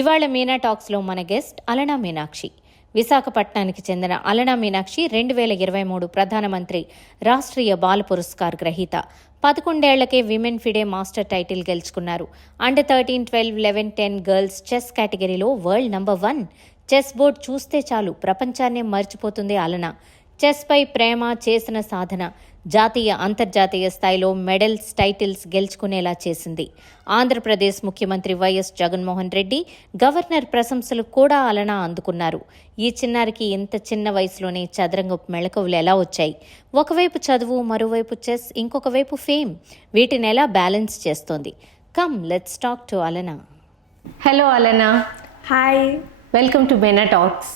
ఇవాళ మీనా టాక్స్లో మన గెస్ట్ అలనా మీనాక్షి. విశాఖపట్నానికి చెందిన అలనా మీనాక్షి 2023 ప్రధానమంత్రి రాష్ట్రీయ బాల పురస్కార్ గ్రహీత. 11 ఏళ్లకే విమెన్ ఫిడే మాస్టర్ టైటిల్ గెలుచుకున్నారు. అండర్ 13, 12, 11, 10 గర్ల్స్ చెస్ కేటగిరీలో వరల్డ్ నంబర్ 1. చెస్ బోర్డ్ చూస్తే చాలు ప్రపంచాన్నే మర్చిపోతుంది అలనా. చెస్ పై ప్రేమ, చేసిన సాధన జాతీయ, అంతర్జాతీయ స్థాయిలో మెడల్స్, టైటిల్స్ గెలుచుకునేలా చేసింది. ఆంధ్రప్రదేశ్ ముఖ్యమంత్రి వైఎస్ జగన్మోహన్ రెడ్డి, గవర్నర్ ప్రశంసలు కూడా అలనా అందుకున్నారు. ఈ చిన్నారికి ఇంత చిన్న వయసులోనే చదరంగపు మెళకువలు ఎలా వచ్చాయి? ఒకవైపు చదువు, మరోవైపు చెస్, ఇంకొక వైపు ఫేమ్. వీటిని ఎలా బ్యాలెన్స్ చేస్తోంది? Come let's talk to Alana. Hello Alana. Hi. Welcome to Meena talks.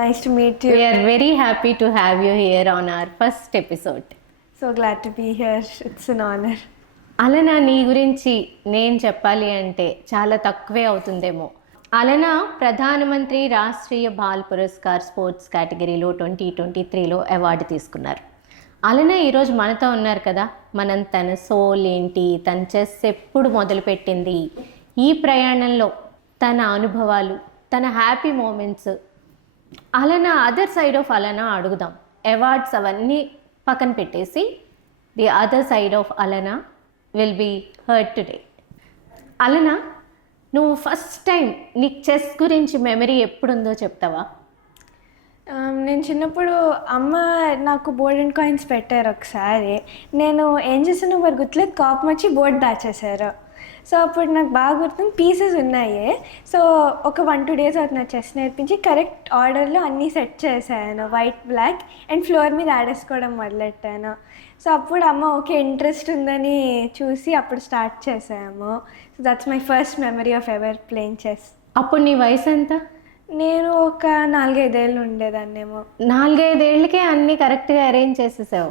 Nice to meet you. We are very happy to have you here on our first episode. So glad to be here. It's an honor. అలనా, నీ గురించి నేను చెప్పాలి అంటే చాలా తక్కువే అవుతుందేమో. అలనా ప్రధానమంత్రి Rashtriya ball పురస్కార్ sports కేటగిరీలో 2023లో అవార్డు తీసుకున్నారు. అలనా ఈరోజు మనతో ఉన్నారు కదా. మనం తన సోల్ ఏంటి, తన చెస్ ఎప్పుడు మొదలుపెట్టింది, ఈ ప్రయాణంలో తన అనుభవాలు, తన happy moments, Alana other side of Alana అడుగుదాం. అవార్డ్స్ అవన్నీ పక్కన పెట్టేసి the other side of Alana will be heard today. Alana, నువ్వు ఫస్ట్ టైం నీకు చెస్ గురించి మెమరీ ఎప్పుడుందో చెప్తావా? నేను చిన్నప్పుడు అమ్మ నాకు బోర్డ్ అండ్ కాయిన్స్ పెట్టారు ఒకసారి. నేను ఏం చేసానో మరి గుర్తులేదు, కోపం వచ్చి బోర్డు దాచేశారు. సో అప్పుడు నాకు బాగా గుర్తుంది, పీసెస్ ఉన్నాయి. సో ఒక 1-2 days అవుతుంది చెస్ నేర్పించి కరెక్ట్ ఆర్డర్లో అన్నీ సెట్ చేశాను, వైట్, బ్లాక్ అండ్ ఫ్లోర్ మీద ఆడేసుకోవడం మొదలెట్టాను. సో అప్పుడు అమ్మ ఓకే ఇంట్రెస్ట్ ఉందని చూసి అప్పుడు స్టార్ట్ చేసాము. So that's my first memory of ever playing chess. అప్పుడు నీ వయసు ఎంత? నేను ఒక 4-5 ఏళ్ళు ఉండేదాన్నేమో. 4-5 ఏళ్ళకే అన్నీ కరెక్ట్గా అరేంజ్ చేసేసావు.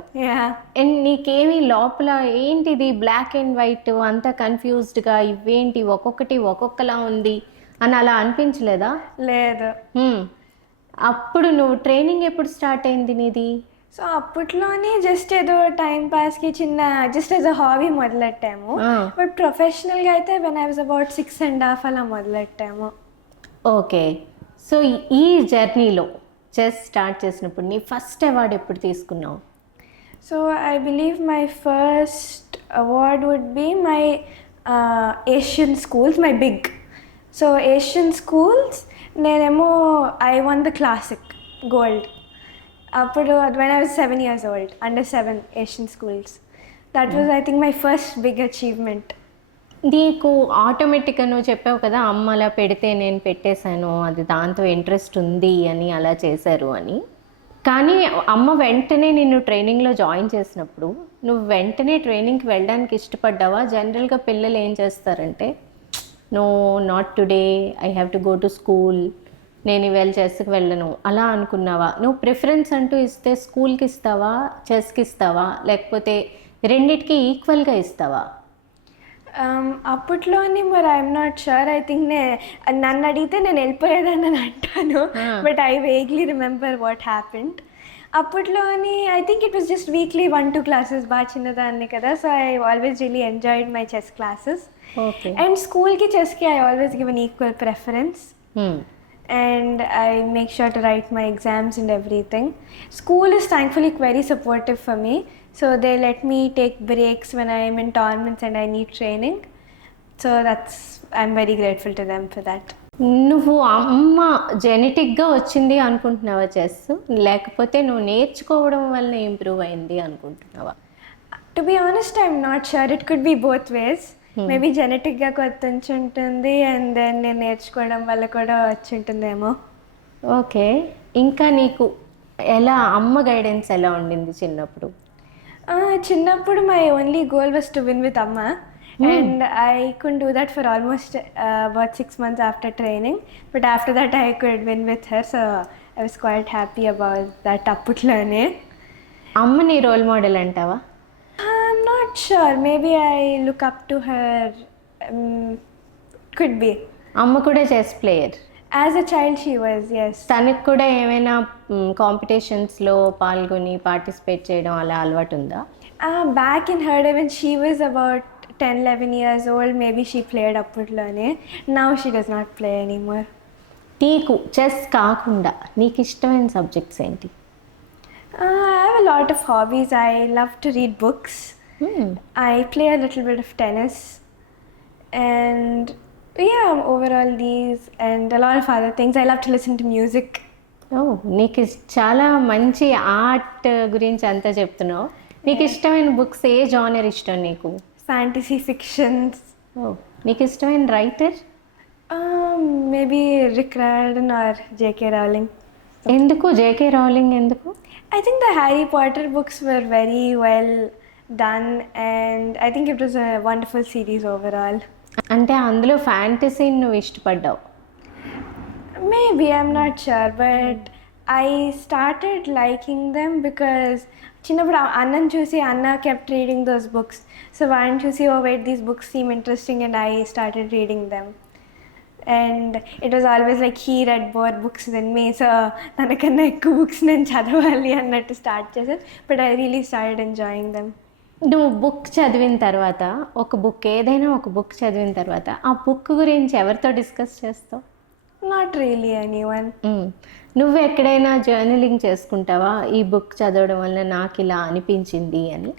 అండ్ నీకేమి లోపల ఏంటిది బ్లాక్ అండ్ వైట్ అంతా కన్ఫ్యూజ్డ్గా, ఇవేంటి ఒక్కొక్కటి ఒక్కొక్కలా ఉంది అని అలా అనిపించలేదా? లేదు. అప్పుడు నువ్వు ట్రైనింగ్ ఎప్పుడు స్టార్ట్ అయింది నీది? సో అప్పట్లోనే జస్ట్ ఏదో టైం పాస్కి చిన్న జస్ట్ యాజ్ అ హాబీ మొదలెట్టాము. బట్ ప్రొఫెషనల్గా అయితే వెన్ ఐ వాజ్ అబౌట్ 6.5 అలా మొదలెట్టాము. ఓకే. సో ఈ జర్నీలో చెస్ స్టార్ట్ చేసినప్పుడు నీ ఫస్ట్ అవార్డు ఎప్పుడు తీసుకున్నావు? So I believe my first award would be my Asian schools, my big. So Asian schools నేనేమో I won the classic gold. అప్పుడు when I was 7 years old, under 7 ఏషియన్ స్కూల్స్. That was I think my first big achievement. నీకు ఆటోమేటిక్గా నువ్వు చెప్పావు కదా, అమ్మ అలా పెడితే నేను పెట్టేశాను, అది దాంతో ఇంట్రెస్ట్ ఉంది అని, అలా చేశారు అని. కానీ అమ్మ వెంటనే నిన్ను ట్రైనింగ్లో జాయిన్ చేసినప్పుడు నువ్వు వెంటనే ట్రైనింగ్కి వెళ్ళడానికి ఇష్టపడ్డావా? జనరల్గా పిల్లలు ఏం చేస్తారంటే, no not today, I have to go to school, నేను ఈవేళ చెస్కి వెళ్ళను అలా అనుకున్నావా? నువ్వు ప్రిఫరెన్స్ అంటూ ఇస్తే స్కూల్కి ఇస్తావా, చెస్కి ఇస్తావా, లేకపోతే రెండిటికి ఈక్వల్గా ఇస్తావా? అప్పట్లోని మరి I'm not sure. I think నన్ను అడిగితే నేను వెళ్ళిపోయేదాన్ని అని అంటాను. But I vaguely remember what happened. అప్పట్లోని I think it was just weekly 1-2 classes, బాగా చిన్నదాన్ని కదా. So I always really enjoyed my chess classes. And స్కూల్కి చెస్కి I always give an equal preference. And I make sure to write my exams and everything. School is thankfully very supportive for me. So they let me take breaks when I am in tournaments and I need training. So I'm very grateful to them for that. నువ్వు అమ్మ జెనెటిక్గా వచ్చింది అనుకుంటున్నావా chess, లేకపోతే నువ్వు నేర్చుకోవడం వల్ల improve అయింది అనుకుంటున్నావా? To be honest, I'm not sure. It could be both ways. Maybe జెనెటిక్గా కొత్త ఉంటుంది అండ్ దెన్ నేను నేర్చుకోవడం వల్ల కూడా వచ్చి ఉంటుందేమో. ఓకే. ఇంకా నీకు ఎలా అమ్మ గైడెన్స్ ఎలా ఉండింది చిన్నప్పుడు? చిన్నప్పుడు my only goal was to win with అమ్మ. And I could do that for almost about 6 months after training. But after that I could win with her. So I was quite happy about that. అప్పట్లోనే అమ్మ నీ role model అంటావా? I'm not sure. Maybe I look up to her. Could be. అమ్మ కూడా chess player. As a child she was, yes. తనకు కూడా ఏమైనా కాంపిటీషన్స్లో పాల్గొని పార్టిసిపేట్ చేయడం అలా అలవాటు ఉందా? Back in her day when she was about 10-11 years old, maybe she played apputlone. Now she does not play anymore. నీకు చెస్ కాకుండా నీకు ఇష్టమైన సబ్జెక్ట్స్ ఏంటి? I have a lot of hobbies. I love to read books. I play a little bit of tennis. And yeah, overall these and a lot of other things. I love to listen to music. నీకు చాలా మంచి art గురించి అంతా చెప్తున్నావు. నీకు ఇష్టమైన books ఏ genre ఇష్టం నీకు? Fantasy fictions. నీకు ఇష్టమైన writer? Maybe Rick Riordan or J.K. Rowling. ఎందుకు జేకే రౌలింగ్ ఎందుకు? I think the Harry Potter books were very well done, and I think it was a wonderful series overall. అంటే అందులో ఫ్యాంటసీని నువ్వు ఇష్టపడ్డావు. Maybe, I'm not sure, but I started liking them because చిన్నప్పుడు అన్నని చూసి అన్న kept reading those books. So వాడిని చూసి oh wait, these books seem interesting, and I started reading them. And it was always like he read more books than me, so తనకన్నా ఎక్కువ books నేను చదవాలి అన్నట్టు స్టార్ట్ చేశాను. But I really started enjoying them. నువ్వు book చదివిన తర్వాత ఏదైనా ఒక బుక్ చదివిన తర్వాత ఆ బుక్ గురించి ఎవరితో డిస్కస్ చేస్తావు? Not really anyone. నువ్వు ఎక్కడైనా జర్నలింగ్ చేసుకుంటావా ఈ బుక్ చదవడం వల్ల నాకు ఇలా అనిపించింది అని?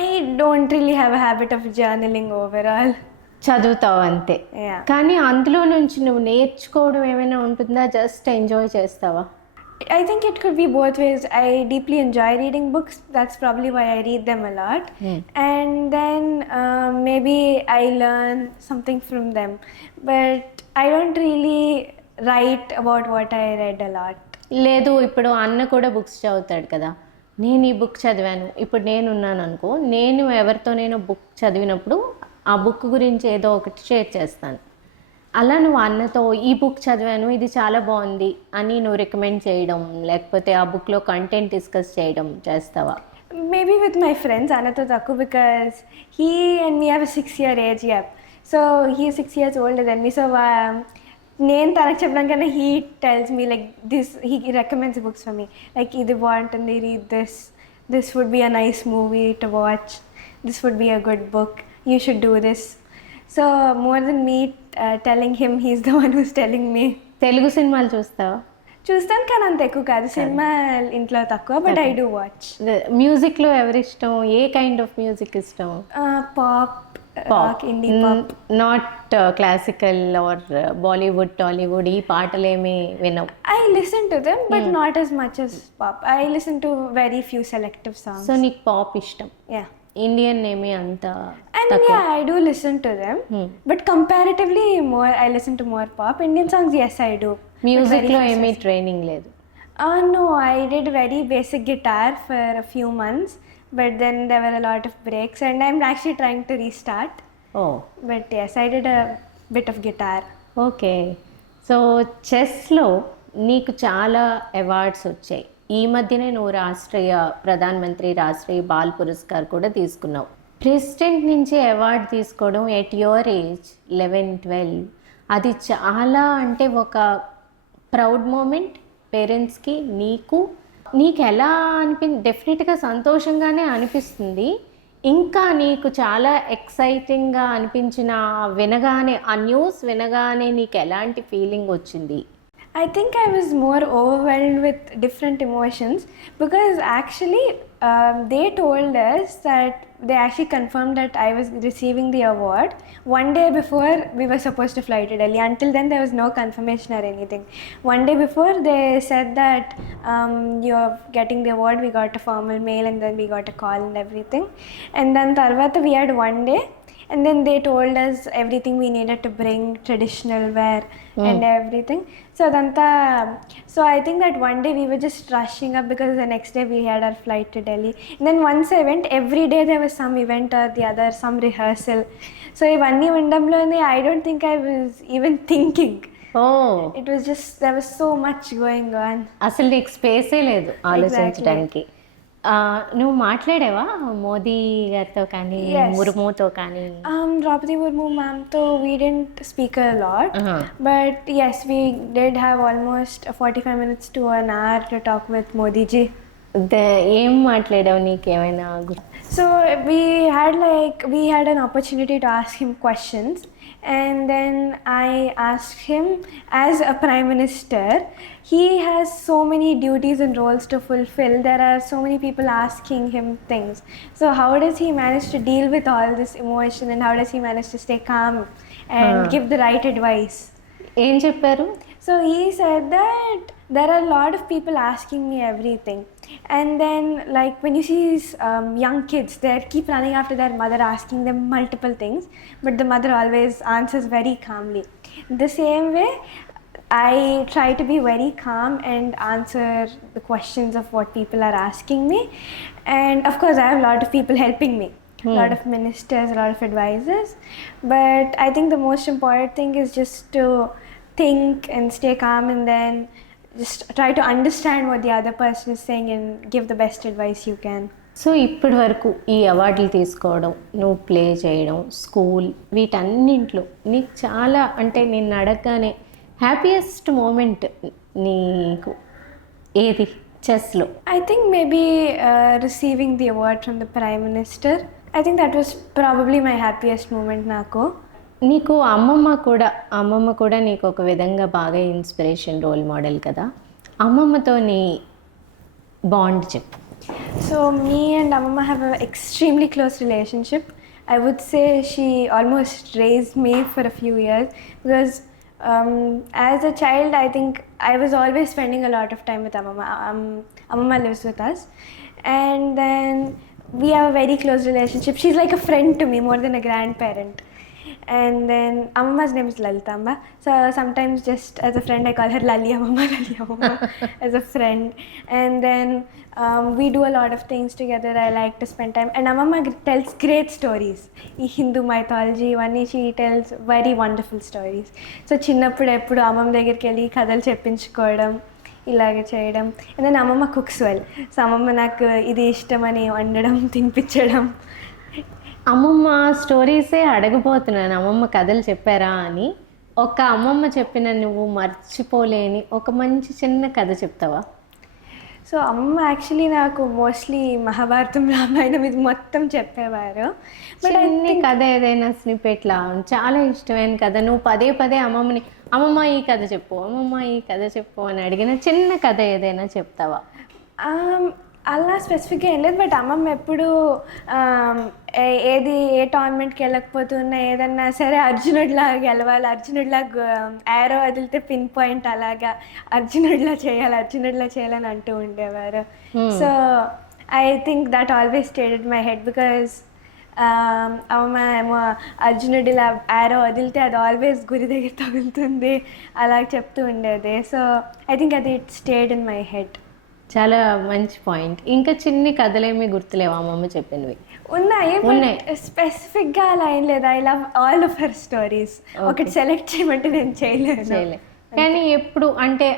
I don't really have a habit of journaling overall. చదువుతావు అంతే. కానీ అందులో నుంచి నువ్వు నేర్చుకోవడం ఏమైనా ఉంటుందా? జస్ట్ ఎంజాయ్ చేస్తావా? I think it could be both ways. I deeply enjoy reading books. That's probably why I read them a lot. And then maybe I learn something from them. But I don't really write about what I read a lot. లేదు, ఇప్పుడు అన్న కూడా books చదువుతాడు కదా. నేను ఈ book చదివాను, ఇప్పుడు నేనున్నాను అనుకో, నేను ఎవరితో నేను బుక్ చదివినప్పుడు ఆ బుక్ గురించి ఏదో ఒకటి షేర్ చేస్తాను. అలా నువ్వు అన్నతో ఈ బుక్ చదివాను, ఇది చాలా బాగుంది అని నువ్వు రికమెండ్ చేయడం, లేకపోతే ఆ బుక్లో కంటెంట్ డిస్కస్ చేయడం చేస్తావా? Maybe with my friends, Anatha Taku, because he and me have a 6-year age gap. So he is 6 years older than me. So నేను తనకు చెప్పడం కన్నా he tells me like this, he recommends books for me. Like ఇది బాగుంటుంది, read this. This would be a nice movie to watch. This would be a good book. You should do this. So more than me telling him, he's the one who's telling me. Telugu సినిమాలు చూస్తావా? చూస్తాను కానీ అంత ఎక్కువ కాదు. Cinema ఇంట్లో తక్కువ, but I do watch. మ్యూజిక్లో ఎవరి ఇష్టం? ఏ కైండ్ ఆఫ్ మ్యూజిక్ ఇష్టం? Pop, rock, indie pop. Not classical or Bollywood, Tollywood ఈ పాటలేమి వినవు? I listen to them but not as much as pop. I listen to very few selective songs. So నీకు pop ఇష్టం? Yeah. ఇండియన్ ఏమి అంత? I mean, yeah, I do listen to them, but comparatively more, I listen to more pop. Indian songs, yes, I do. మ్యూజిక్లో ఏమీ training లేదు? No, I did very basic guitar for a few months, but then there were a lot of breaks, and I'm actually trying to restart. But yes, I did a bit of guitar. Okay. So చెస్లో నీకు చాలా awards వచ్చాయి. ఈ మధ్యనే నువ్వు ప్రధానమంత్రి Rashtriya ball పురస్కార్ కూడా తీసుకున్నావు. ప్రెసిడెంట్ నుంచి అవార్డు తీసుకోవడం ఎట్ యువర్ ఏజ్ 11-12 అది చాలా అంటే ఒక ప్రౌడ్ మూమెంట్ పేరెంట్స్కి. నీకు ఎలా డెఫినెట్గా సంతోషంగానే అనిపిస్తుంది. ఇంకా నీకు చాలా ఎక్సైటింగ్గా అనిపించిన ఆ న్యూస్ వినగానే నీకు ఎలాంటి ఫీలింగ్ వచ్చింది? I think I was more overwhelmed with different emotions because actually they told us that they actually confirmed that I was receiving the award one day before we were supposed to fly to Delhi. Until then there was no confirmation or anything. One day before they said that you're getting the award. We got a formal mail and then we got a call and everything. And then tarvata we had one day. And then they told us everything we needed to bring, traditional wear and everything. So I think that one day we were just rushing up because the next day we had our flight to Delhi. And then once I went, every day there was some event or the other, some rehearsal. So ivanni undamlo I don't think I was even thinking. It was just, there was so much going on. అసలు నీకు స్పేసే లేదు ఆలోచించడానికి. నువ్వు మాట్లాడేవా మోదీ గారితో కానీ ముర్ముతో కానీ? Draupadi Murmu ma'amతో we didn't speak a lot, but yes, we did have almost 45 minutes to an hour to talk with Modi ji. ఏం మాట్లాడావు? నీకేమైనా So we had an opportunity to ask him questions, and then I asked him, as a prime minister, he has so many duties and roles to fulfill. There are so many people asking him things. So how does he manage to deal with all this emotion, and how does he manage to stay calm and give the right advice? ఏం చెప్పారు? So he said that there are a lot of people asking me everything, and then like when you see these young kids, they keep running after their mother, asking them multiple things, but the mother always answers very calmly. The same way, I try to be very calm and answer the questions of what people are asking me, and of course I have a lot of people helping me. A lot of ministers, a lot of advisors, but I think the most important thing is just to think and stay calm, and then just try to understand what the other person is saying and give the best advice you can. So ఇప్పటి వరకు ఈ అవార్డులు తీసుకోవడం, నువ్వు play చేయడం, school, వీటన్నింట్లో నీకు చాలా అంటే నిన్ను అడగగానే హ్యాపీయెస్ట్ మూమెంట్ నీకు ఏది చెస్లో? I think maybe receiving the award from the Prime Minister. I think that was probably my happiest moment నాకు. నీకు అమ్మమ్మ కూడా నీకు ఒక విధంగా బాగా ఇన్స్పిరేషన్, రోల్ మోడల్ కదా. అమ్మమ్మతో నీ బాండ్ చెప్పు. So me and Amma have an extremely close relationship. I would say she almost raised me for a few years, because as a child I think I was always spending a lot of time with Amma. Amma lives with us, and then we have a very close relationship. She's like a friend to me, more than a grandparent. And then Amma's name is Lalitamba. So sometimes just as a friend I call her Lali Amma as a friend. And then we do a lot of things together. I like to spend time. And Amma tells great stories. In Hindu mythology, she tells very wonderful stories. So చిన్నప్పుడు ఎప్పుడు అమ్మమ్మ దగ్గరికి వెళ్ళి కథలు చెప్పించుకోవడం, ఇలాగే చేయడం. And then అమ్మమ్మ cooks well. So అమ్మమ్మ నాకు ఇది ఇష్టమని వండడం, తినిపించడం. అమ్మమ్మ స్టోరీసే అడగబోతున్నాను, అమ్మమ్మ కథలు చెప్పారా అని. ఒక అమ్మమ్మ చెప్పిన నువ్వు మర్చిపోలేని ఒక మంచి చిన్న కథ చెప్తావా? సో అమ్మ యాక్చువల్లీ నాకు మోస్ట్లీ మహాభారతం, రామాయణం ఇది మొత్తం చెప్పేవారు. బట్ అన్ని కథ ఏదైనా స్నిపెట్లా చాలా ఇష్టమైన కథ, నువ్వు పదే పదే అమ్మమ్మని అమ్మమ్మ ఈ కథ చెప్పు, అమ్మమ్మ ఈ కథ చెప్పు అని అడిగిన చిన్న కథ ఏదైనా చెప్తావా? అలా స్పెసిఫిక్గా ఏం లేదు, బట్ అమ్మమ్మ ఎప్పుడు ఏ టోర్నమెంట్కి వెళ్ళకపోతున్నా ఏదన్నా సరే అర్జునుడిలా గెలవాలి, అర్జునుడిలా యారో వదిలితే పిన్ పాయింట్ అలాగా అర్జునుడిలా చేయాలని అంటూ ఉండేవారు. So I think that always stayed in my head, because అమ్మ ఏమో అర్జునుడిలా యారో వదిలితే అది ఆల్వేస్ గురి దగ్గర తగులుతుంది అలా చెప్తూ ఉండేది. సో ఐ థింక్ అది it stayed in my head. చాలా మంచి పాయింట్. ఇంకా చిన్ని కథలేమి గుర్తులేవా అమ్మమ్మ చెప్పినవి? ఉన్నాయి, స్పెసిఫిక్గా అలా ఏం లేదు. I love all of her stories. ఒకటి సెలెక్ట్ చేయమంటే నేను చేయలేదు. కానీ ఎప్పుడు అంటే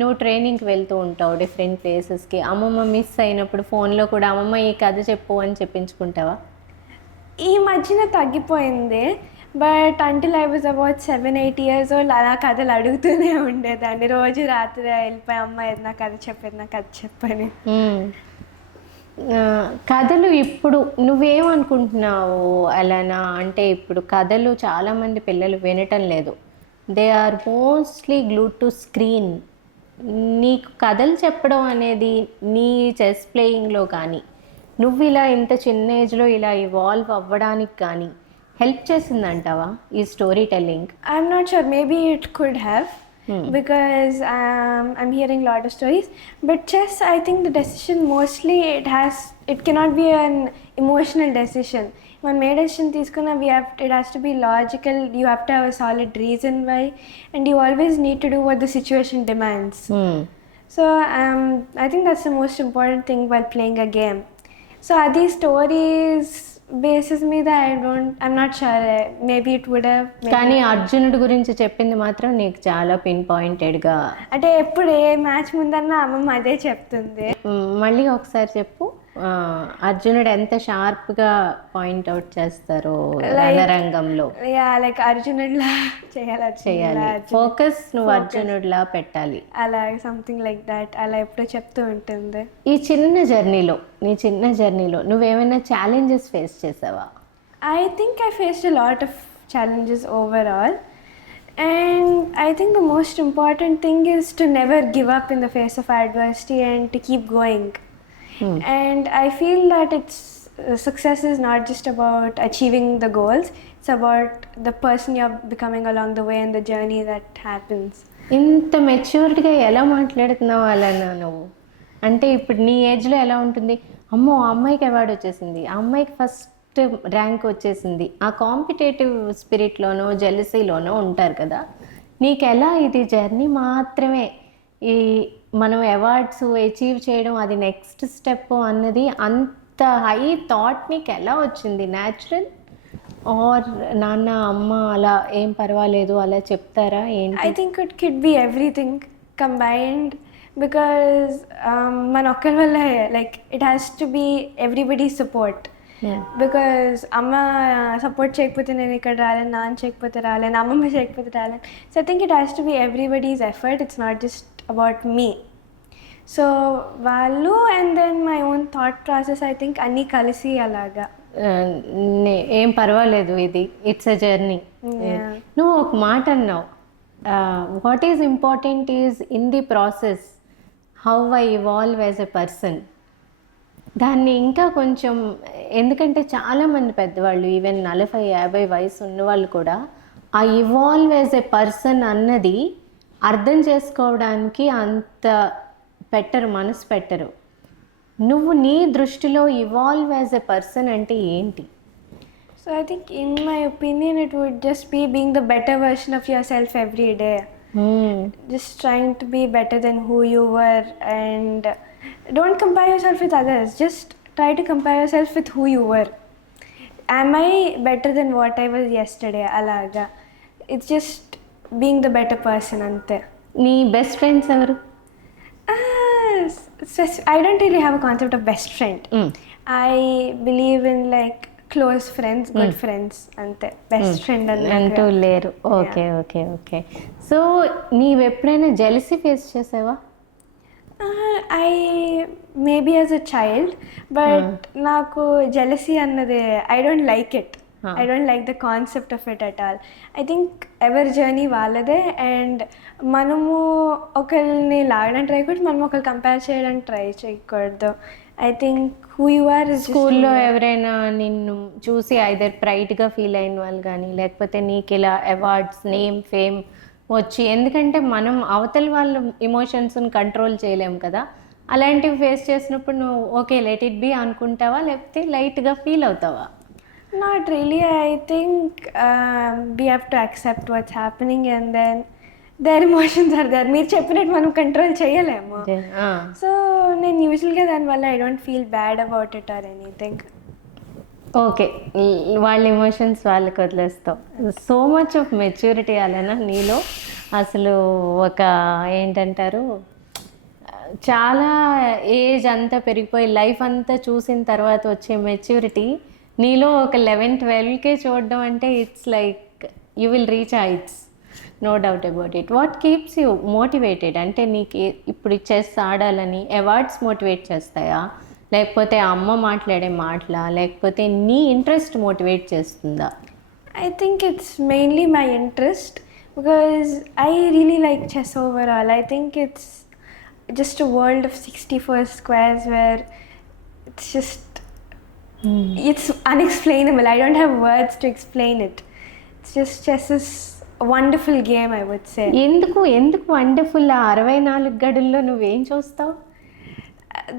నువ్వు ట్రైనింగ్కి వెళ్తూ ఉంటావు డిఫరెంట్ ప్లేసెస్కి, అమ్మమ్మ మిస్ అయినప్పుడు ఫోన్లో కూడా అమ్మమ్మ ఈ కథ చెప్పు అని చెప్పించుకుంటావా? ఈ మధ్యన తగ్గిపోయింది, but until I was about 7-8 years old అలా కథలు అడుగుతూనే ఉండేదాన్ని. రోజు రాత్రి వెళ్ళిపోయి అమ్మ ఏదైనా కథ చెప్పని. కథలు ఇప్పుడు నువ్వేమనుకుంటున్నావు అలానా? అంటే ఇప్పుడు కథలు చాలామంది పిల్లలు వినటం లేదు, they are mostly glued to screen. నీకు కథలు చెప్పడం అనేది నీ చెస్ ప్లేయింగ్లో కానీ, నువ్వు ఇలా ఇంత చిన్న ఏజ్లో ఇలా ఇవాల్వ్ అవ్వడానికి కానీ హెల్ప్ చేసిందంటావా ఈ story telling? I'm not sure, maybe it could have, because I'm hearing a lot of stories. But chess, I think the decision mostly it cannot be an emotional decision. When made decision తీసుకున్నా it has to be logical. You have to have a solid reason why, and you always need to do what the situation demands. So I think that's the most important thing while playing a game. So are these stories basis మీద I'm not sure, maybe it would have. కానీ అర్జునుడి గురించి చెప్పింది మాత్రం నీకు చాలా pin పాయింటెడ్గా, అంటే ఎప్పుడు ఏ మ్యాచ్ ముందన్నా అమ్మమ్మ అదే చెప్తుంది. మళ్ళీ ఒకసారి చెప్పు. అర్జునుడు ఎంత షార్ప్గా పాయింట్అవుట్ చేస్తారో Like- రణరంగంలో యా లైక్ అర్జునుడిలా చేయాలి చేయాలి. ఫోకస్ నువ్వు అర్జునుడిలా పెట్టాలి. అలా సంథింగ్ లైక్ దాట్ అలా ఎప్పుడూ చెప్తూ ఉంటుంది. నీ చిన్న జర్నీలో నువ్వేమైనా ఛాలెంజెస్ ఫేస్ చేసావా? I think I faced a lot of challenges overall, and I think the most important thing is to never give up in the face of adversity and to keep going. And I feel that success is not just about achieving the goals, it's about the person you're becoming along the way and the journey that happens. ఇంత మెచ్యూరిటీగా ఎలా మాట్లాడుతున్నావు అలా నువ్వు? అంటే ఇప్పుడు నీ ఏజ్లో ఎలా ఉంటుంది? అమ్మో ఆ అమ్మాయికి అవార్డు వచ్చేసింది, ఆ అమ్మాయికి ఫస్ట్ ర్యాంక్ వచ్చేసింది, ఆ కాంపిటేటివ్ స్పిరిట్లోనో జెలసీలోనో ఉంటారు కదా. నీకు ఎలా ఇది జర్నీ మాత్రమే, ఈ మనం అవార్డ్స్ అచీవ్ చేయడం అది నెక్స్ట్ స్టెప్ అన్నది అంత హై థాట్ నీకు ఎలా వచ్చింది? న్యాచురల్ ఆర్ నాన్న అమ్మ అలా ఏం పర్వాలేదు అలా చెప్తారా ఏంటి? I think it could be everything combined because మన ఒక్కరి వల్ల like it has to be everybody's support. Because అమ్మ సపోర్ట్ చేయకపోతే నేను ఇక్కడ రాలేను, నాన్న చేయకపోతే రాలేను, అమ్మమ్మ చేయకపోతే రాలేను. So I think it has to be everybody's effort, it's not just about me. So వాళ్ళు and then my own thought process I think అన్నీ కలిసి అలాగా. ఏం పర్వాలేదు, ఇది ఇట్స్ అ జర్నీ. నువ్వు ఒక మాట అన్నావు, what is important is in the process how I evolve as a person. దాన్ని ఇంకా కొంచెం, ఎందుకంటే చాలామంది పెద్దవాళ్ళు ఈవెన్ 40-50 వయసు ఉన్నవాళ్ళు కూడా ఆ ఇవాల్వ్ యాజ్ ఎ పర్సన్ అన్నది అర్థం చేసుకోవడానికి అంత మనసు పెట్టరు. నువ్వు నీ దృష్టిలో ఇవాల్వ్ యాజ్ ఎ పర్సన్ అంటే ఏంటి? So I think in my opinion it would just be being the better version of yourself every day. Just trying to be better than who you were and don't compare yourself with others, just try to compare yourself with who you were. Am I better than what I was yesterday? Alaga, it's just being the better person ante. నీ best friends ఎవరు? I don't really have a concept of best friend. I believe in like close friends, good friends ante. Best friend అంటూ లేరు. Okay okay okay. So నీవు ఎప్పుడైనా jealousy face చేసావా? I maybe as a child, but నాకు jealousy అన్నది I don't like it. I don't like the concept of it at all. I think ఎవరి journey వాళ్ళదే, and మనము ఒకరిని లాగడానికి ట్రై చేయకూడదు, మనం ఒకరు కంపేర్ చేయడానికి ట్రై చేయకూడదు. I think who you are. స్కూల్లో ఎవరైనా నిన్ను చూసి ఐదర్ ప్రైడ్గా ఫీల్ అయిన వాళ్ళు కానీ, లేకపోతే నీకు ఇలా అవార్డ్స్, నేమ్, ఫేమ్ వచ్చి, ఎందుకంటే మనం అవతల వాళ్ళ ఎమోషన్స్ని కంట్రోల్ చేయలేము కదా, అలాంటివి ఫేస్ చేసినప్పుడు నువ్వు ఓకే లెట్ ఇట్ బీ అనుకుంటావా, లేకపోతే లైట్గా ఫీల్ అవుతావా? Not really. I think we have to accept what's happening and then their emotions are there. మీరు చెప్పినట్టు మనం కంట్రోల్ చేయలేము. సో నేను యూజువల్గా దానివల్ల I don't feel bad about it or anything. Okay, వాళ్ళ ఎమోషన్స్ వాళ్ళకి వదిలేస్తావు. సో మచ్ ఆఫ్ మెచ్యూరిటీ అలానా నీలో. అసలు ఒక ఏంటంటారు, చాలా ఏజ్ అంతా పెరిగిపోయి లైఫ్ అంతా చూసిన తర్వాత వచ్చే మెచ్యూరిటీ నీలో ఒక 11-12కే చూడడం అంటే it's like you will reach heights, no doubt about it. What keeps you motivated? అంటే నీకు ఇప్పుడు చెస్ ఆడాలని అవార్డ్స్ మోటివేట్ చేస్తాయా, లేకపోతే అమ్మ మాట్లాడే మాటలా, లేకపోతే నీ ఇంట్రెస్ట్ మోటివేట్ చేస్తుందా? I think it's mainly my interest because I really like chess overall. I think it's just a world of 64 squares where it's just it's unexplainable. I don't have words to explain it. It's just chess is a wonderful game, I would say. ఎందుకు wonderful? 64 గడుల్లో నువ్వేం చూస్తావు?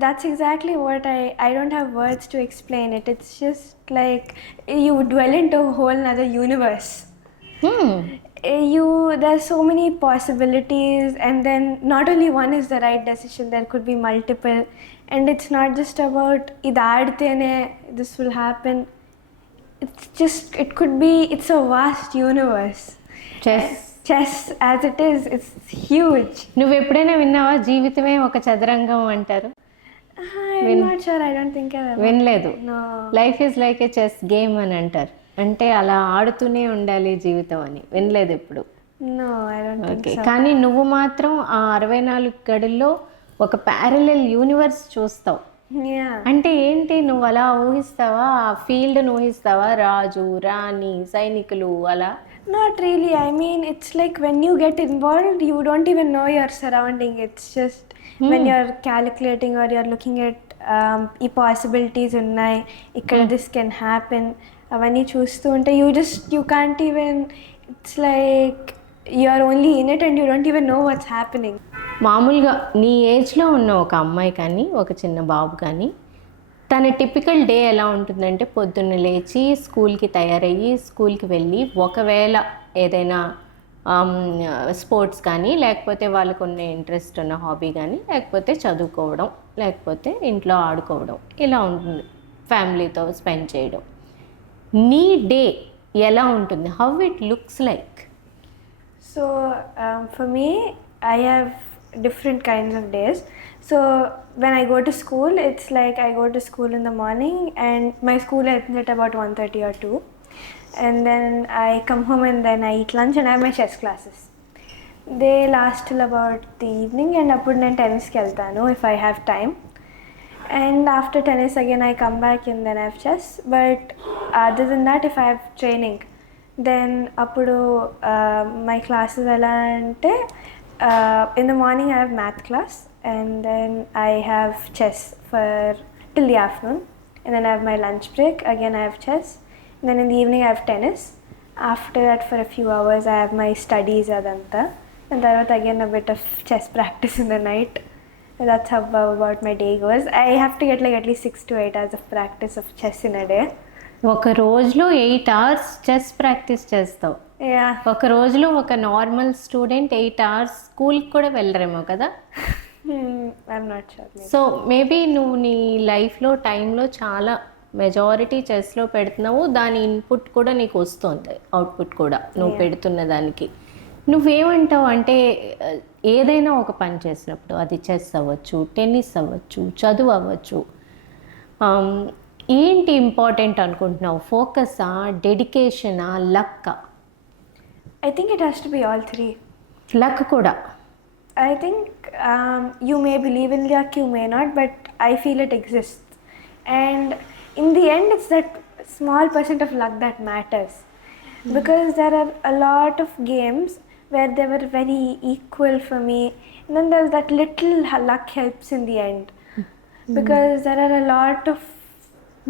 That's exactly what I don't have words to explain it. It's just like you dwell into a whole another universe. There's so many possibilities, and then not only one is the right decision, there could be multiple, and it's not just about idadtene this will happen. It's just it's a vast universe. Chess as it is, it's huge. నువ్వు ఎప్పుడైనా విన్నావా జీవితమే ఒక చదరంగం అంటారు? I'm not sure. I don't think I've ever. వినలేదు. No. Life is like A chess game అని అంటారు, అంటే అలా ఆడుతూనే ఉండాలి జీవితం అని. వినలేదు ఇప్పుడు. No, I don't think okay, so. కానీ నువ్వు మాత్రం ఆ 64 గడుల్లో ఒక ప్యారలల్ యూనివర్స్ చూస్తావు. Yeah. అంటే ఏంటి, నువ్వు అలా ఊహిస్తావా, ఆ ఫీల్డ్ను ఊహిస్తావా, రాజు రాణి సైనికులు అలా? Not really. I mean, it's like when you get involved, you don't even know your surrounding. It's just when you're calculating or you're looking at ఈ possibilities ఉన్నాయి, ఇక్కడ this can happen. అవన్నీ చూస్తూ ఉంటే you can't even, it's like you're only in it and you don't even know what's happening. మామూలుగా నీ ఏజ్లో ఉన్న ఒక అమ్మాయి కానీ ఒక చిన్న బాబు కానీ తన టిపికల్ డే ఎలా ఉంటుందంటే, పొద్దున్న లేచి స్కూల్కి తయారయ్యి స్కూల్కి వెళ్ళి, ఒకవేళ ఏదైనా స్పోర్ట్స్ కానీ లేకపోతే వాళ్ళకు ఉన్న ఇంట్రెస్ట్ ఉన్న హాబీ కానీ, లేకపోతే చదువుకోవడం, లేకపోతే ఇంట్లో ఆడుకోవడం, ఇలా ఉంటుంది, ఫ్యామిలీతో స్పెండ్ చేయడం. నీ డే ఎలా ఉంటుంది? How it looks like? So for me, I have different kinds of days. So when I go to school, it's like I go to school in the morning and my school ends at about 1:30 or 2. And then I come home and then I eat lunch and I have my chess classes. They last till about the evening and appudu nen tennis ki veltanu if I have time. And after tennis again I come back and then I have chess. But other than that, if I have training, then appudu my classes ela ante in the morning I have math class and then I have chess for till the afternoon, and then I have my lunch break, again I have chess, and then in the evening I have tennis. After that for a few hours I have my studies adanta, and then again a bit of chess practice in the night. That's how about my day goes. I have to get like at least 6 to 8 hours of practice of chess in a day. ఒక రోజులో 8 hours chess practice చేస్తావు? Yeah. ఒక రోజులో ఒక normal student 8 hours స్కూల్కి కూడా వెళ్ళరేమో కదా? I'm not sure. Maybe. So maybe నువ్వు నీ లైఫ్లో టైంలో చాలా మెజారిటీ చెస్లో పెడుతున్నావు, దాని ఇన్పుట్ కూడా నీకు వస్తుంది, అవుట్పుట్ కూడా నువ్వు పెడుతున్న దానికి. నువ్వేమంటావు అంటే, ఏదైనా ఒక పని చేసినప్పుడు అది చెస్ అవ్వచ్చు, టెన్నిస్ అవ్వచ్చు, చదువు అవ్వచ్చు, ఏంటి ఇంపార్టెంట్ అనుకుంటున్నావు? ఫోకసా, డెడికేషనా, లక్కా? I think it has to be all three. Luck కూడా? I think you may believe in luck, you may not, but I feel it exists. And in the end, it's that small percent of luck that matters. Because there are a lot of games where they were very equal for me. And then there's that little luck helps in the end. Because there are a lot of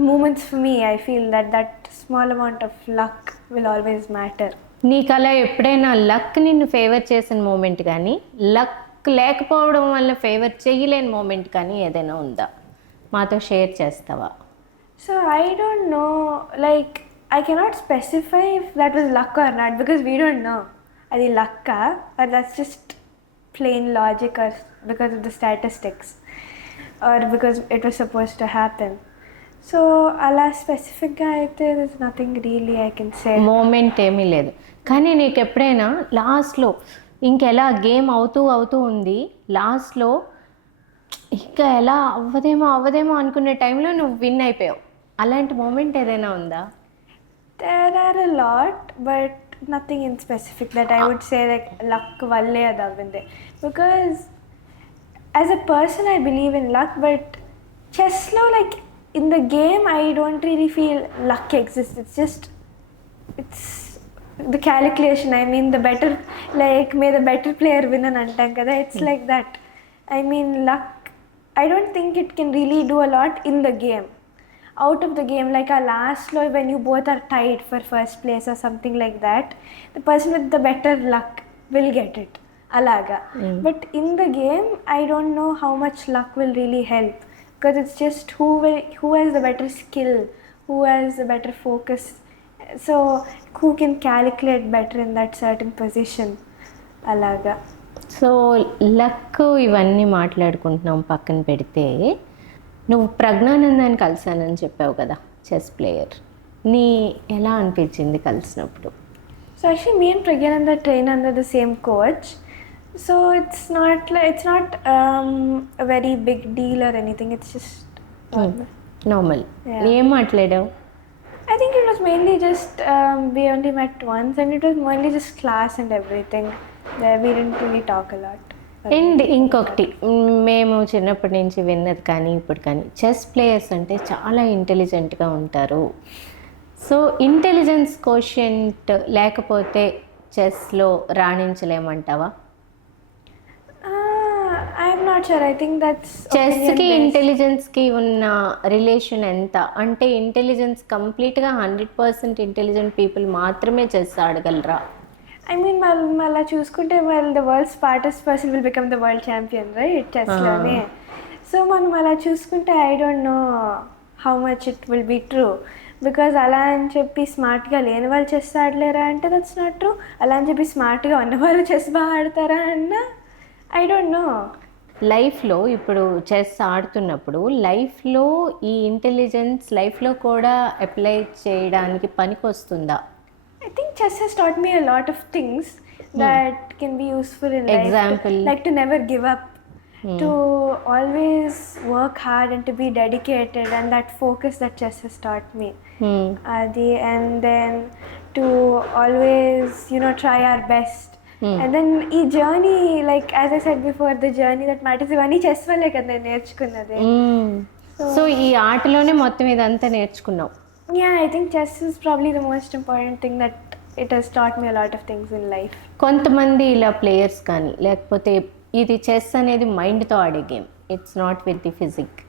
moments for me, I feel that small amount of luck will always matter. నీకు అలా ఎప్పుడైనా luck నిన్ను favour చేసిన moment కానీ, luck లేకపోవడం వల్ల favour చేయలేని moment కానీ ఏదైనా ఉందా? మాతో షేర్ చేస్తావా? So I don't know, like I cannot specify if that was luck or not, because we don't know. Adi luck or that's just plain logic, or because of the statistics, or because it was supposed to happen. So అలా స్పెసిఫిక్గా అయితే there's nothing really I can say. Moment ఏమీ లేదు. కానీ నీకు ఎప్పుడైనా లాస్ట్లో ఇంకెలా గేమ్ అవుతూ ఉంది, లాస్ట్లో ఇంకా ఎలా అవ్వదేమో అనుకునే టైంలో నువ్వు విన్ అయిపోయావు, అలాంటి మూమెంట్ ఏదైనా ఉందా? There are a lot, but nothing in specific that I would say like luck valle adi avinde. Because as a person I believe in luck, but chess lo like in the game I don't really feel luck exists. It's the calculation. I mean the better, like may the better player win an antam kada. It's like that. I mean luck, I don't think it can really do a lot in the game. Out of the game, like our last law, when you both are tied for first place or something like that, the person with the better luck will get it. Alaga. But in the game, I don't know how much luck will really help, because it's just who has the better skill, who has the better focus, so who can calculate better in that certain position. Alaga. So luck ఇవన్నీ మాట్లాడుకుంటున్నాం పక్కన పెడితే, నువ్వు ప్రజ్ఞానందాన్ని కలిసానని చెప్పావు కదా, chess player. నీ ఎలా అనిపించింది కలిసినప్పుడు? So actually me and Pragyananda train under the same coach, So it's not a very big deal or anything. It's just normal. Normal. Yeah. ఏం మాట్లాడావు? I think it was mainly just we only met once, and it was mainly just class and everything. We didn't really talk a lot. And ఇంకొకటి, మేము చిన్నప్పటి నుంచి విన్నది కానీ ఇప్పుడు కానీ చెస్ ప్లేయర్స్ అంటే చాలా ఇంటెలిజెంట్గా ఉంటారు. సో ఇంటెలిజెన్స్ కోషెంట్ లేకపోతే చెస్లో రాణించలేమంటావా? I'm not sure. I think that's చెస్కి opinion based. ఇంటెలిజెన్స్కి ఉన్న రిలేషన్ ఎంత అంటే ఇంటెలిజెన్స్ కంప్లీట్గా 100% ఇంటెలిజెంట్ పీపుల్ మాత్రమే చెస్ ఆడగలరా? I mean, mala చూసుకుంటే the world's smartest person will become the world champion, right? Chess లోనే. So మనం అలా చూసుకుంటే I don't know how much it will be true. Because అలా అని చెప్పి స్మార్ట్గా లేని వాళ్ళు చెస్ ఆడలేరా అంటే దట్స్ నాట్ ట్రూ. అలా అని చెప్పి స్మార్ట్గా ఉన్నవాళ్ళు చెస్ బాగా ఆడతారా అన్న I don't know. లైఫ్లో ఇప్పుడు చెస్ ఆడుతున్నప్పుడు లైఫ్లో ఈ ఇంటెలిజెన్స్ లైఫ్లో కూడా అప్లై చేయడానికి పనికి వస్తుందా? I think chess has taught me a lot of things that can be useful in life. Example? Like to never give up, to always work hard and to be dedicated, and that focus that chess has taught me. And then to always, try our best. And then ఈ journey, like as I said before, the journey that matters. ఇవన్నీ chess వల్లే కదా నేను నేర్చుకున్నది. So ఈ ఆటలోనే మొత్తం ఇదంతా నేర్చుకున్నావు. Yeah, I think chess is probably the most important thing that it has taught me a lot of things in life. కొంతమంది ఇలా ప్లేయర్స్ కానీ లేకపోతే ఇది చెస్ అనేది మైండ్తో ఆడే game, it's not with the physique.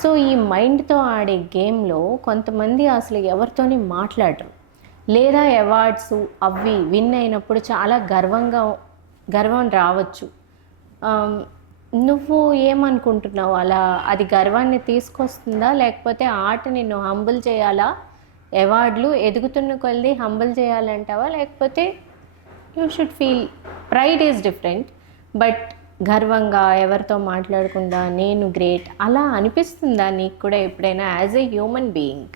So ఈ మైండ్తో ఆడే గేమ్లో కొంతమంది అసలు ఎవరితోని మాట్లాడరు, లేదా అవార్డ్స్ అవి విన్ అయినప్పుడు చాలా గర్వం రావచ్చు. నువ్వు ఏమనుకుంటున్నావు? అలా అది గర్వాన్ని తీసుకొస్తుందా, లేకపోతే ఆట నిన్ను హంబుల్ చేయాలా? అవార్డులు ఎదుగుతున్న కొద్ది హంబుల్ చేయాలంటావా, లేకపోతే you should feel pride is different, but గర్వంగా ఎవరితో మాట్లాడకుండా నేను గ్రేట్ అలా అనిపిస్తుందా నీకు కూడా ఎప్పుడైనా as a human being?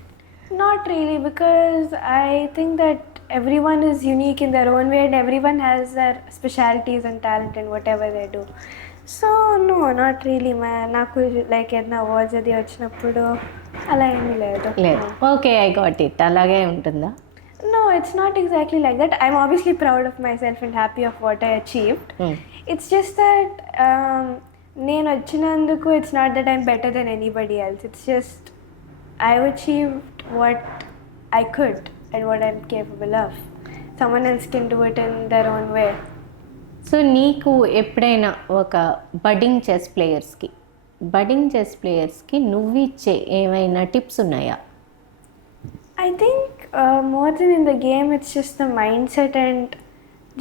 Not really, because I think that everyone is unique in their own way and everyone has their specialities and talent in whatever they do. So no, not really. నాకు like ఏదైనా awards అది వచ్చినప్పుడు అలా ఏమీ లేదు. లేదు. Okay, I got it. అలాగే ఉంటుందా? No, it's not exactly like that. I'm obviously proud of myself and happy of what I achieved. It's just that నేను వచ్చినందుకు it's not that I'm better than anybody else. It's just I've achieved what I could and what I'm capable of. Someone else can do it in their own way. So నీకు ఎప్పుడైనా ఒక budding chess ప్లేయర్స్కి నువ్వు ఇచ్చే ఏమైనా tips ఉన్నాయా? I think more than in the game, it's just the mindset and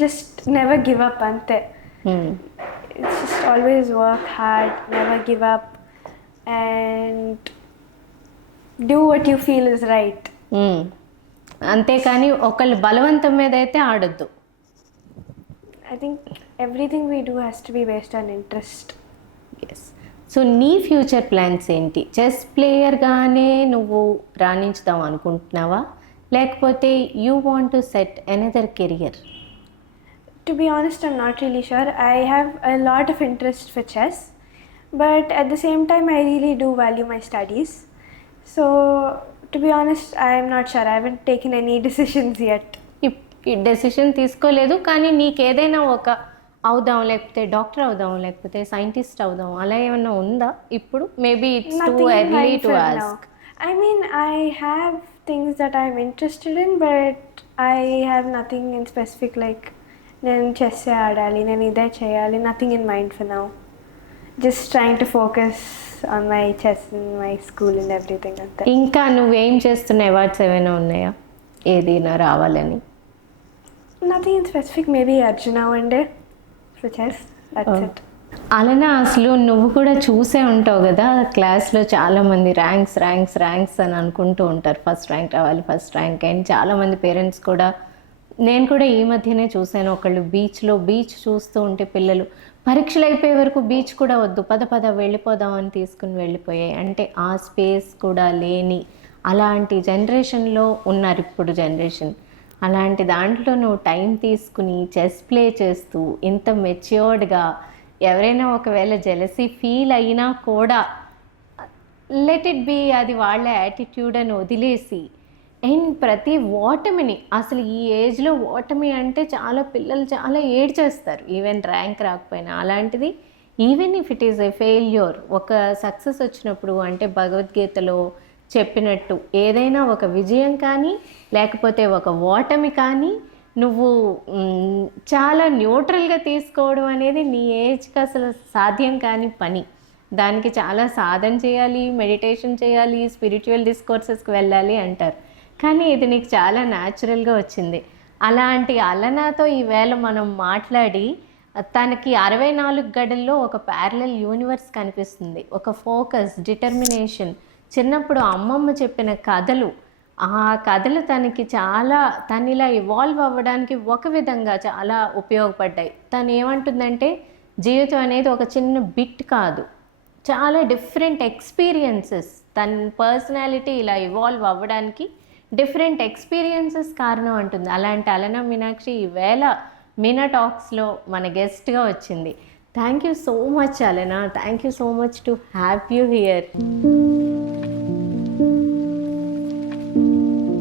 just never give up ante. It's just always work hard, never give up, and do what you feel is right. అంతేకాని ఒకళ్ళు బలవంతం మీద అయితే ఆడొద్దు. I think everything we do has to be based on interest. Yes. So నీ future plans ఏంటి? Chess ప్లేయర్గానే నువ్వు రాణించుదాం అనుకుంటున్నావా, లేకపోతే you want to set another career? To be honest, I'm not really sure. I have a lot of interest for chess, but at the same time, I really do value my studies. So, to be honest, I'm not sure. I haven't taken any decisions yet. ఈ decision తీసుకోలేదు, కానీ నీకు ఏదైనా ఒక అవుదాం, లేకపోతే doctor అవుదాం, లేకపోతే సైంటిస్ట్ అవుదాం అలా ఏమైనా ఉందా ఇప్పుడు? Maybe it's two Nothing in early mind to for ask. now. I mean, I have things that I'm interested in, but I have nothing in specific like నేను చెస్ ఆడాలి, నేను ఇదే చేయాలి. Nothing in mind for now. Just trying to focus on my chess and my school and everything like that. ఇంకా నువ్వేం చేస్తున్న awards ఏమైనా ఉన్నాయా ఏదైనా రావాలని? Nothing in specific. Maybe Arjuna one day for chess. That's it. అలానే అసలు నువ్వు కూడా చూసే ఉంటావు కదా, క్లాస్లో చాలామంది ర్యాంక్స్ అని అనుకుంటూ ఉంటారు, ఫస్ట్ ర్యాంక్ రావాలి, ఫస్ట్ ర్యాంక్. అండ్ చాలామంది పేరెంట్స్ కూడా, నేను కూడా ఈ మధ్యనే చూశాను, ఒకళ్ళు బీచ్ చూస్తూ ఉంటే పిల్లలు పరీక్షలు అయిపోయే వరకు బీచ్ కూడా వద్దు, పద వెళ్ళిపోదాం అని తీసుకుని వెళ్ళిపోయాయి. అంటే ఆ స్పేస్ కూడా లేని అలాంటి జనరేషన్లో ఉన్నారు ఇప్పుడు జనరేషన్. అలాంటి దాంట్లో నువ్వు టైం తీసుకుని చెస్ ప్లే చేస్తూ ఇంత మెచ్యూర్డ్గా, ఎవరైనా ఒకవేళ జెలసీ ఫీల్ అయినా కూడా లెట్ ఇట్ బీ, అది వాళ్ళ యాటిట్యూడ్ అని వదిలేసి, అండ్ ప్రతి ఓటమిని, అసలు ఈ ఏజ్లో ఓటమి అంటే చాలా పిల్లలు చాలా ఏడ్చేస్తారు ఈవెన్ ర్యాంక్ రాకపోయినా. అలాంటిది even if it is a failure, ఒక సక్సెస్ వచ్చినప్పుడు అంటే భగవద్గీతలో చెప్పినట్టు ఏదైనా ఒక విజయం కానీ లేకపోతే ఒక ఓటమి కానీ నువ్వు చాలా న్యూట్రల్గా తీసుకోవడం అనేది నీ ఏజ్కి అసలు సాధ్యం కాని పని. దానికి చాలా సాధన చేయాలి, మెడిటేషన్ చేయాలి, స్పిరిచువల్ డిస్కోర్సెస్కి వెళ్ళాలి అంటారు. కానీ ఇది నీకు చాలా న్యాచురల్గా వచ్చింది. అలాంటి అలనాతో ఈవేళ మనం మాట్లాడి తనకి 64 గడుల్లో ఒక ప్యారలల్ యూనివర్స్ కనిపిస్తుంది, ఒక ఫోకస్, డిటర్మినేషన్. చిన్నప్పుడు అమ్మమ్మ చెప్పిన కథలు, ఆ కథలు తనకి చాలా, తను ఇలా ఇవాల్వ్ అవ్వడానికి ఒక విధంగా చాలా ఉపయోగపడ్డాయి. తను ఏమంటుందంటే జీవితం అనేది ఒక చిన్న బిట్ కాదు, చాలా డిఫరెంట్ ఎక్స్పీరియన్సెస్. తన పర్సనాలిటీ ఇలా ఇవాల్వ్ అవ్వడానికి డిఫరెంట్ ఎక్స్పీరియన్సెస్ కారణం అంటుంది. అలాంటి అలనా మీనాక్షి ఈవేళ మీనా టాక్స్లో మన గెస్ట్గా వచ్చింది. Thank you so much Alana, thank you so much to have you here.